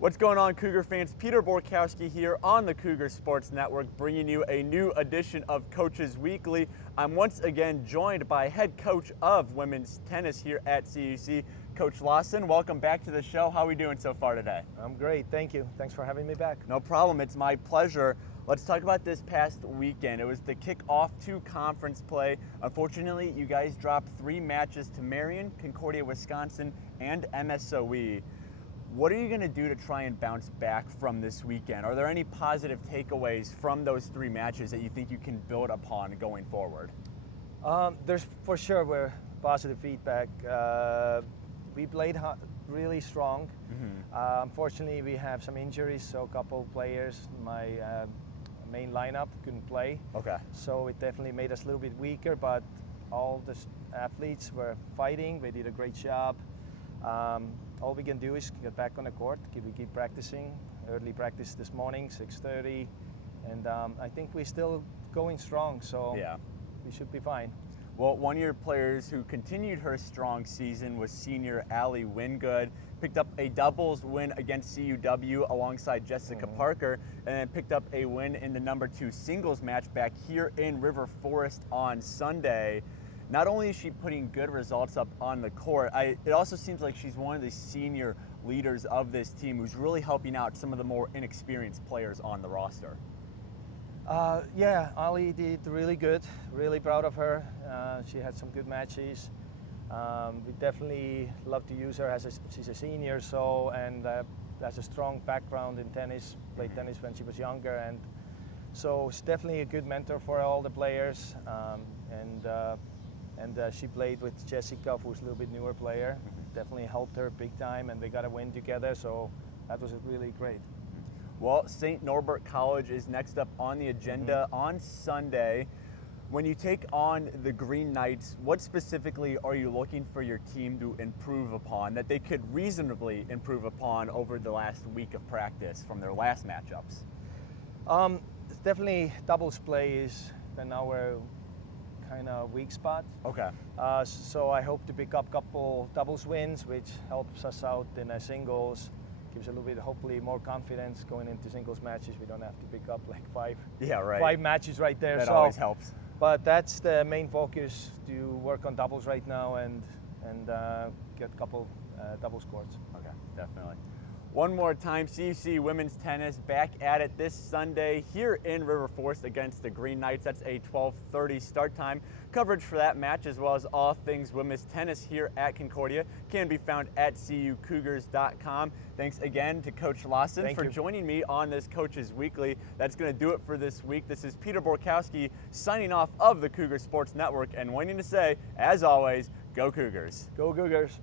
What's going on, Cougar fans? Peter Borkowski here on the Cougar Sports Network, bringing you a new edition of Coaches Weekly. I'm once again joined by head coach of women's tennis here at CUC, Coach Lawson. Welcome back to the show. How are we doing so far today? I'm great, thank you. Thanks for having me back. No problem, it's my pleasure. Let's talk about this past weekend. It was the kickoff to conference play. Unfortunately, you guys dropped 3 matches to Marion, Concordia, Wisconsin, and MSOE. What are you going to do to try and bounce back from this weekend? Are there any positive takeaways from those 3 matches that you think you can build upon going forward? There's for sure positive feedback. We played really strong. Unfortunately, we have some injuries, so a couple players, my main lineup couldn't play. Okay. So it definitely made us a little bit weaker, but all the athletes were fighting. They did a great job. All we can do is get back on the court. We keep practicing. Early practice this morning, 6:30, and I think we're still going strong, so yeah, we should be fine. Well, one of your players who continued her strong season was senior Allie Wingood. Picked up a doubles win against CUW alongside Jessica Parker, and then picked up a win in the number 2 singles match back here in River Forest on Sunday. Not only is she putting good results up on the court, it also seems like she's one of the senior leaders of this team who's really helping out some of the more inexperienced players on the roster. Yeah, Ali did really good. Really proud of her. She had some good matches. We definitely love to use her she's a senior, and has a strong background in tennis. Played tennis when she was younger, and so she's definitely a good mentor for all the players. And she played with Jessica, who's a little bit newer player. Definitely helped her big time, and they got a win together, so that was really great. Well, St. Norbert College is next up on the agenda on Sunday. When you take on the Green Knights, what specifically are you looking for your team to improve upon, that they could reasonably improve upon over the last week of practice from their last matchups? Definitely doubles play is then our kind of weak spot. Okay. So I hope to pick up a couple doubles wins, which helps us out in singles. Gives a little bit, hopefully, more confidence going into singles matches. We don't have to pick up like 5 matches right there. That always helps. But that's the main focus, to work on doubles right now and get a couple double scores. Okay, definitely. One more time, CUC women's tennis back at it this Sunday here in River Forest against the Green Knights. That's a 12:30 start time. Coverage for that match, as well as all things women's tennis here at Concordia, can be found at cucougars.com. Thanks again to Coach Lawson for joining me on this Coaches Weekly. That's going to do it for this week. This is Peter Borkowski signing off of the Cougar Sports Network and wanting to say, as always, go Cougars. Go Cougars.